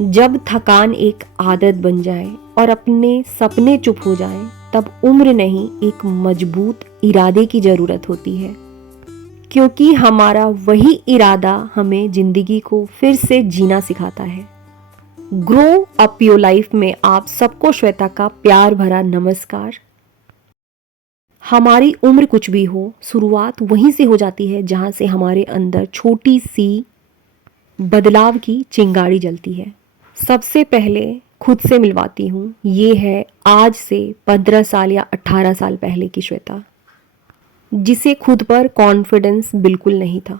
जब थकान एक आदत बन जाए और अपने सपने चुप हो जाएं, तब उम्र नहीं एक मजबूत इरादे की ज़रूरत होती है, क्योंकि हमारा वही इरादा हमें ज़िंदगी को फिर से जीना सिखाता है। ग्रो अप योर लाइफ में आप सबको श्वेता का प्यार भरा नमस्कार। हमारी उम्र कुछ भी हो, शुरुआत वहीं से हो जाती है जहाँ से हमारे अंदर छोटी सी बदलाव की चिंगारी जलती है। सबसे पहले खुद से मिलवाती हूँ, ये है आज से 15 साल या 18 साल पहले की श्वेता, जिसे खुद पर कॉन्फिडेंस बिल्कुल नहीं था।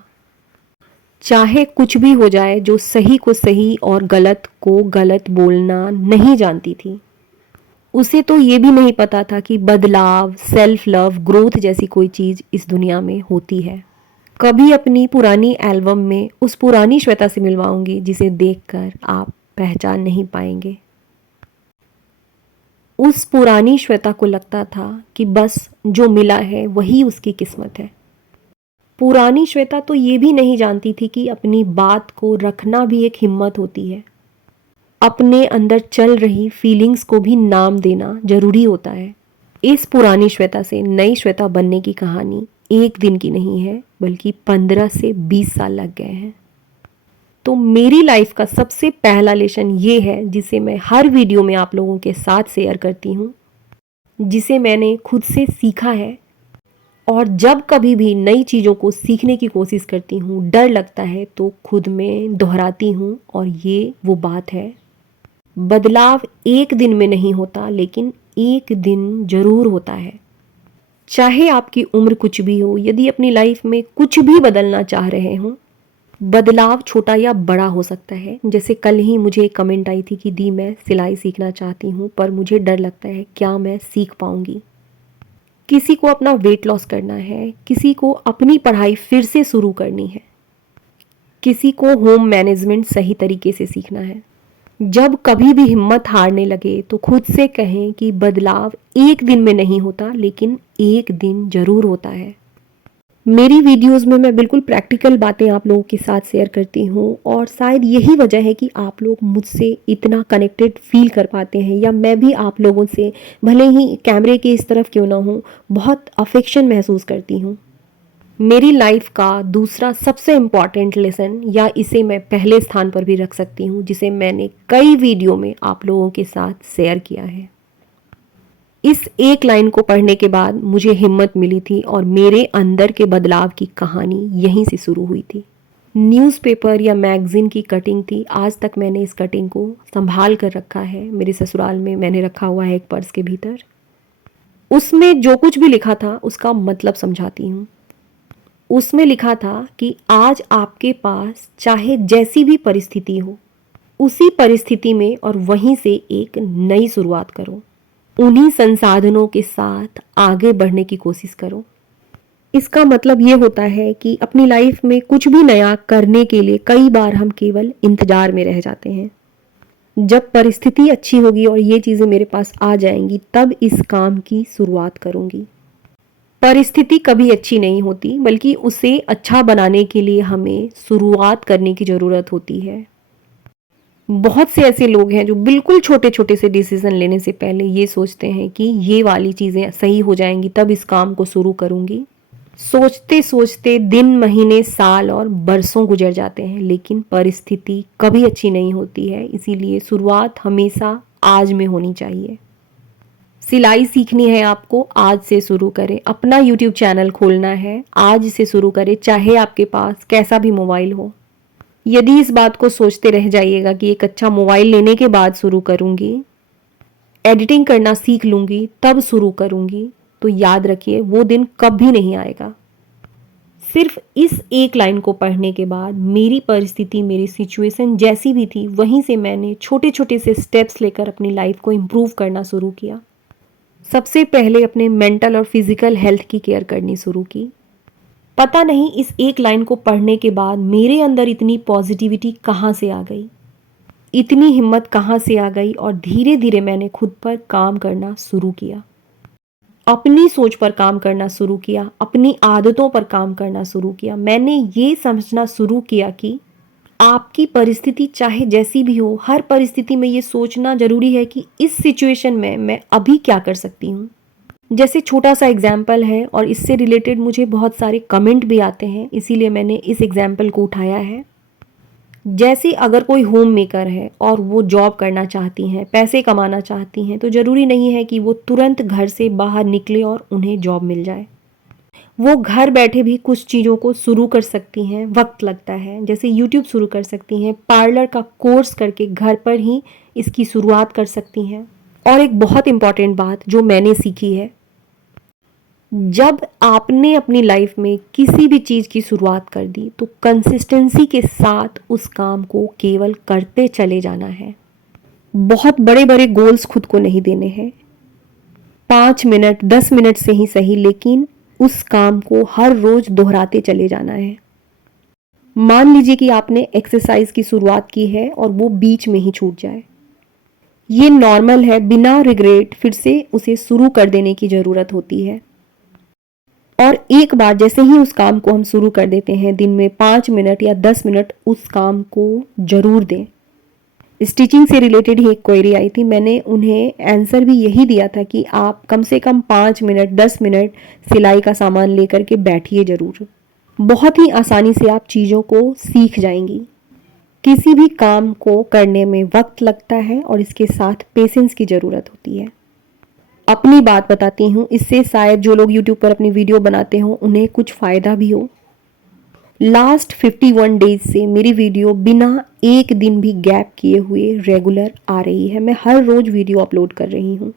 चाहे कुछ भी हो जाए, जो सही को सही और गलत को गलत बोलना नहीं जानती थी। उसे तो ये भी नहीं पता था कि बदलाव, सेल्फ लव, ग्रोथ जैसी कोई चीज़ इस दुनिया में होती है। कभी अपनी पुरानी एल्बम में उस पुरानी श्वेता से मिलवाऊंगी जिसे देखकर आप पहचान नहीं पाएंगे। उस पुरानी श्वेता को लगता था कि बस जो मिला है वही उसकी किस्मत है। पुरानी श्वेता तो ये भी नहीं जानती थी कि अपनी बात को रखना भी एक हिम्मत होती है। अपने अंदर चल रही फीलिंग्स को भी नाम देना जरूरी होता है। इस पुरानी श्वेता से नई श्वेता बनने की कहानी एक दिन की नहीं है, बल्कि 15 से 20 साल लग गए हैं। तो मेरी लाइफ का सबसे पहला लेसन ये है, जिसे मैं हर वीडियो में आप लोगों के साथ शेयर करती हूँ, जिसे मैंने खुद से सीखा है। और जब कभी भी नई चीज़ों को सीखने की कोशिश करती हूँ, डर लगता है, तो खुद में दोहराती हूँ, और ये वो बात है, बदलाव एक दिन में नहीं होता, लेकिन एक दिन जरूर होता है। चाहे आपकी उम्र कुछ भी हो, यदि अपनी लाइफ में कुछ भी बदलना चाह रहे हो, बदलाव छोटा या बड़ा हो सकता है। जैसे कल ही मुझे एक कमेंट आई थी कि दी मैं सिलाई सीखना चाहती हूँ, पर मुझे डर लगता है क्या मैं सीख पाऊंगी। किसी को अपना वेट लॉस करना है, किसी को अपनी पढ़ाई फिर से शुरू करनी है, किसी को होम मैनेजमेंट सही तरीके से सीखना है। जब कभी भी हिम्मत हारने लगे तो खुद से कहें कि बदलाव एक दिन में नहीं होता, लेकिन एक दिन जरूर होता है। मेरी वीडियोस में मैं बिल्कुल प्रैक्टिकल बातें आप लोगों के साथ शेयर करती हूँ, और शायद यही वजह है कि आप लोग मुझसे इतना कनेक्टेड फील कर पाते हैं, या मैं भी आप लोगों से, भले ही कैमरे के इस तरफ क्यों ना हूँ, बहुत अफेक्शन महसूस करती हूँ। मेरी लाइफ का दूसरा सबसे इम्पॉर्टेंट लेसन, या इसे मैं पहले स्थान पर भी रख सकती हूँ, जिसे मैंने कई वीडियो में आप लोगों के साथ शेयर किया है। इस एक लाइन को पढ़ने के बाद मुझे हिम्मत मिली थी, और मेरे अंदर के बदलाव की कहानी यहीं से शुरू हुई थी। न्यूज़पेपर या मैगज़ीन की कटिंग थी। आज तक मैंने इस कटिंग को संभाल कर रखा है, मेरे ससुराल में मैंने रखा हुआ है एक पर्स के भीतर। उसमें जो कुछ भी लिखा था उसका मतलब समझाती हूँ। उसमें लिखा था कि आज आपके पास चाहे जैसी भी परिस्थिति हो, उसी परिस्थिति में और वहीं से एक नई शुरुआत करो। उन्हीं संसाधनों के साथ आगे बढ़ने की कोशिश करो। इसका मतलब ये होता है कि अपनी लाइफ में कुछ भी नया करने के लिए कई बार हम केवल इंतजार में रह जाते हैं। जब परिस्थिति अच्छी होगी और ये चीज़ें मेरे पास आ जाएंगी, तब इस काम की शुरुआत करूंगी। परिस्थिति कभी अच्छी नहीं होती, बल्कि उसे अच्छा बनाने के लिए हमें शुरुआत करने की ज़रूरत होती है। बहुत से ऐसे लोग हैं जो बिल्कुल छोटे छोटे से डिसीजन लेने से पहले ये सोचते हैं कि ये वाली चीज़ें सही हो जाएंगी तब इस काम को शुरू करूंगी। सोचते सोचते दिन, महीने, साल और बरसों गुजर जाते हैं, लेकिन परिस्थिति कभी अच्छी नहीं होती है। इसीलिए शुरुआत हमेशा आज में होनी चाहिए। सिलाई सीखनी है आपको, आज से शुरू करें। अपना यूट्यूब चैनल खोलना है, आज से शुरू करें, चाहे आपके पास कैसा भी मोबाइल हो। यदि इस बात को सोचते रह जाइएगा कि एक अच्छा मोबाइल लेने के बाद शुरू करूंगी, एडिटिंग करना सीख लूंगी तब शुरू करूंगी, तो याद रखिए वो दिन कभी नहीं आएगा। सिर्फ इस एक लाइन को पढ़ने के बाद मेरी परिस्थिति, मेरी सिचुएशन जैसी भी थी, वहीं से मैंने छोटे छोटे से स्टेप्स लेकर अपनी लाइफ को इम्प्रूव करना शुरू किया। सबसे पहले अपने मेंटल और फिजिकल हेल्थ की केयर करनी शुरू की। पता नहीं इस एक लाइन को पढ़ने के बाद मेरे अंदर इतनी पॉजिटिविटी कहाँ से आ गई, इतनी हिम्मत कहाँ से आ गई, और धीरे धीरे मैंने खुद पर काम करना शुरू किया। अपनी सोच पर काम करना शुरू किया, अपनी आदतों पर काम करना शुरू किया। मैंने ये समझना शुरू किया कि आपकी परिस्थिति चाहे जैसी भी हो, हर परिस्थिति में ये सोचना ज़रूरी है कि इस सिचुएशन में मैं अभी क्या कर सकती हूँ। जैसे छोटा सा एग्जाम्पल है और इससे रिलेटेड मुझे बहुत सारे कमेंट भी आते हैं, इसीलिए मैंने इस एग्जाम्पल को उठाया है। जैसे अगर कोई होम मेकर है और वो जॉब करना चाहती हैं, पैसे कमाना चाहती हैं, तो ज़रूरी नहीं है कि वो तुरंत घर से बाहर निकले और उन्हें जॉब मिल जाए। वो घर बैठे भी कुछ चीज़ों को शुरू कर सकती हैं, वक्त लगता है। जैसे यूट्यूब शुरू कर सकती हैं, पार्लर का कोर्स करके घर पर ही इसकी शुरुआत कर सकती हैं। और एक बहुत इम्पॉर्टेंट बात जो मैंने सीखी है, जब आपने अपनी लाइफ में किसी भी चीज़ की शुरुआत कर दी तो कंसिस्टेंसी के साथ उस काम को केवल करते चले जाना है। बहुत बड़े बड़े गोल्स खुद को नहीं देने हैं, 5 मिनट 10 मिनट से ही सही, लेकिन उस काम को हर रोज दोहराते चले जाना है। मान लीजिए कि आपने एक्सरसाइज की शुरुआत की है और वो बीच में ही छूट जाए, ये नॉर्मल है। बिना रिग्रेट फिर से उसे शुरू कर देने की ज़रूरत होती है। और एक बार जैसे ही उस काम को हम शुरू कर देते हैं, दिन में 5 मिनट या 10 मिनट उस काम को ज़रूर दें। स्टिचिंग से रिलेटेड ही एक क्वेरी आई थी, मैंने उन्हें आंसर भी यही दिया था कि आप कम से कम 5 मिनट 10 मिनट सिलाई का सामान लेकर के बैठिए ज़रूर। बहुत ही आसानी से आप चीज़ों को सीख जाएंगी। किसी भी काम को करने में वक्त लगता है और इसके साथ पेशेंस की ज़रूरत होती है। अपनी बात बताती हूँ, इससे शायद जो लोग YouTube पर अपनी वीडियो बनाते हो उन्हें कुछ फ़ायदा भी हो। लास्ट 51 डेज से मेरी वीडियो बिना एक दिन भी गैप किए हुए रेगुलर आ रही है। मैं हर रोज़ वीडियो अपलोड कर रही हूँ।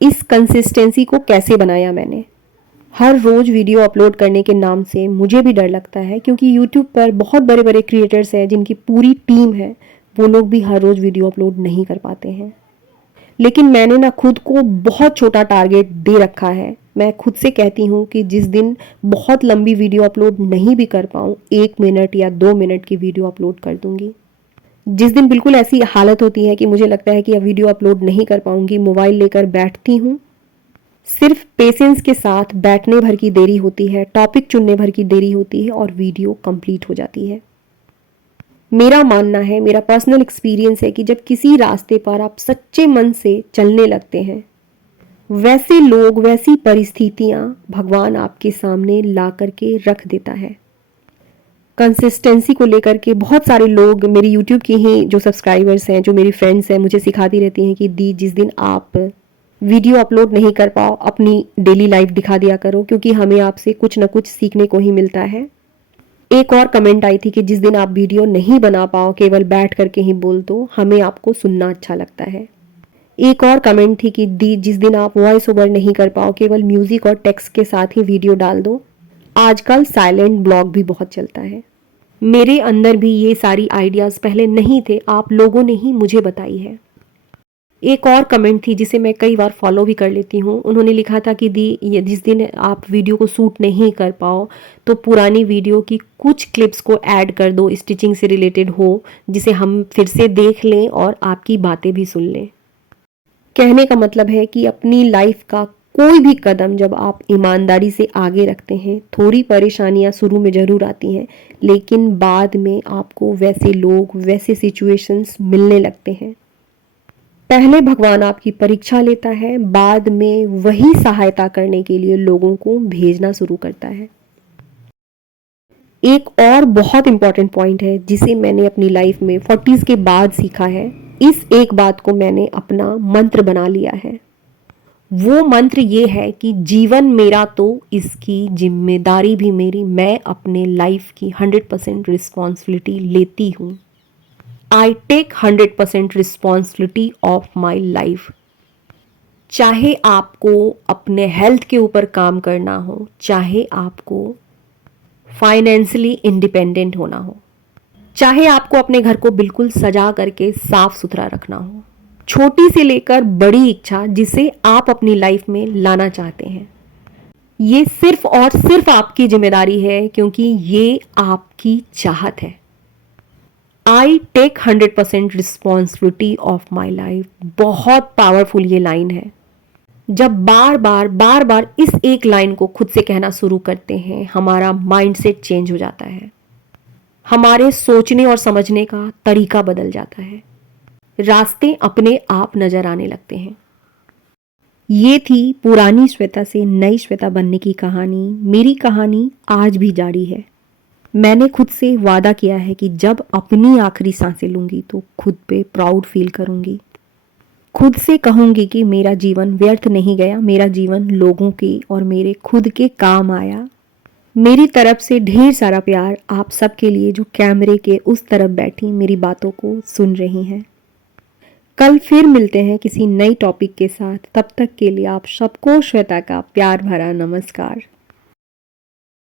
इस कंसिस्टेंसी को कैसे बनाया मैंने? हर रोज़ वीडियो अपलोड करने के नाम से मुझे भी डर लगता है, क्योंकि YouTube पर बहुत बड़े बड़े क्रिएटर्स हैं जिनकी पूरी टीम है, वो लोग भी हर रोज़ वीडियो अपलोड नहीं कर पाते हैं। लेकिन मैंने ना खुद को बहुत छोटा टारगेट दे रखा है। मैं खुद से कहती हूँ कि जिस दिन बहुत लंबी वीडियो अपलोड नहीं भी कर पाऊँ, 1 मिनट या 2 मिनट की वीडियो अपलोड कर दूँगी। जिस दिन बिल्कुल ऐसी हालत होती है कि मुझे लगता है कि अब वीडियो अपलोड नहीं कर पाऊँगी, मोबाइल लेकर बैठती हूँ। सिर्फ पेशेंस के साथ बैठने भर की देरी होती है, टॉपिक चुनने भर की देरी होती है और वीडियो कंप्लीट हो जाती है। मेरा मानना है, मेरा पर्सनल एक्सपीरियंस है कि जब किसी रास्ते पर आप सच्चे मन से चलने लगते हैं, वैसे लोग वैसी परिस्थितियां भगवान आपके सामने ला करके रख देता है। कंसिस्टेंसी को लेकर के बहुत सारे लोग, मेरी यूट्यूब की ही जो सब्सक्राइबर्स हैं, जो मेरी फ्रेंड्स हैं, मुझे सिखाती रहती हैं कि दी जिस दिन आप वीडियो अपलोड नहीं कर पाओ, अपनी डेली लाइफ दिखा दिया करो, क्योंकि हमें आपसे कुछ ना कुछ सीखने को ही मिलता है। एक और कमेंट आई थी कि जिस दिन आप वीडियो नहीं बना पाओ, केवल बैठ करके ही बोल दो, हमें आपको सुनना अच्छा लगता है। एक और कमेंट थी कि दी जिस दिन आप वॉइस ओवर नहीं कर पाओ, केवल म्यूजिक और टेक्स्ट के साथ ही वीडियो डाल दो। आजकल साइलेंट ब्लॉग भी बहुत चलता है। मेरे अंदर भी ये सारी आइडियाज़ पहले नहीं थे, आप लोगों ने ही मुझे बताई है। एक और कमेंट थी जिसे मैं कई बार फॉलो भी कर लेती हूँ। उन्होंने लिखा था कि दी ये जिस दिन आप वीडियो को शूट नहीं कर पाओ तो पुरानी वीडियो की कुछ क्लिप्स को ऐड कर दो, स्टिचिंग से रिलेटेड हो, जिसे हम फिर से देख लें और आपकी बातें भी सुन लें। कहने का मतलब है कि अपनी लाइफ का कोई भी कदम जब आप ईमानदारी से आगे रखते हैं, थोड़ी परेशानियां शुरू में ज़रूर आती हैं, लेकिन बाद में आपको वैसे लोग, वैसे सिचुएशंस मिलने लगते हैं। पहले भगवान आपकी परीक्षा लेता है, बाद में वही सहायता करने के लिए लोगों को भेजना शुरू करता है। एक और बहुत इंपॉर्टेंट पॉइंट है जिसे मैंने अपनी लाइफ में 40s के बाद सीखा है। इस एक बात को मैंने अपना मंत्र बना लिया है। वो मंत्र ये है कि जीवन मेरा तो इसकी जिम्मेदारी भी मेरी, मैं अपने लाइफ की 100% रिस्पॉन्सिबिलिटी लेती हूँ। I take 100% responsibility of my life. चाहे आपको अपने हेल्थ के ऊपर काम करना हो, चाहे आपको फाइनेंशियली इंडिपेंडेंट होना हो, चाहे आपको अपने घर को बिल्कुल सजा करके साफ सुथरा रखना हो, छोटी से लेकर बड़ी इच्छा जिसे आप अपनी लाइफ में लाना चाहते हैं, ये सिर्फ और सिर्फ आपकी जिम्मेदारी है, क्योंकि ये आपकी चाहत है। I take 100% responsibility of my life. बहुत पावरफुल ये लाइन है। जब बार बार इस एक लाइन को खुद से कहना शुरू करते हैं, हमारा माइंडसेट चेंज हो जाता है। हमारे सोचने और समझने का तरीका बदल जाता है, रास्ते अपने आप नजर आने लगते हैं। ये थी पुरानी श्वेता से नई श्वेता बनने की कहानी। मेरी कहानी आज भी जारी है। मैंने खुद से वादा किया है कि जब अपनी आखिरी सांसें लूंगी तो खुद पे प्राउड फील करूंगी। खुद से कहूंगी कि मेरा जीवन व्यर्थ नहीं गया, मेरा जीवन लोगों के और मेरे खुद के काम आया। मेरी तरफ से ढेर सारा प्यार आप सबके लिए जो कैमरे के उस तरफ बैठी मेरी बातों को सुन रही हैं। कल फिर मिलते हैं किसी नई टॉपिक के साथ। तब तक के लिए आप सबको श्वेता का प्यार भरा नमस्कार।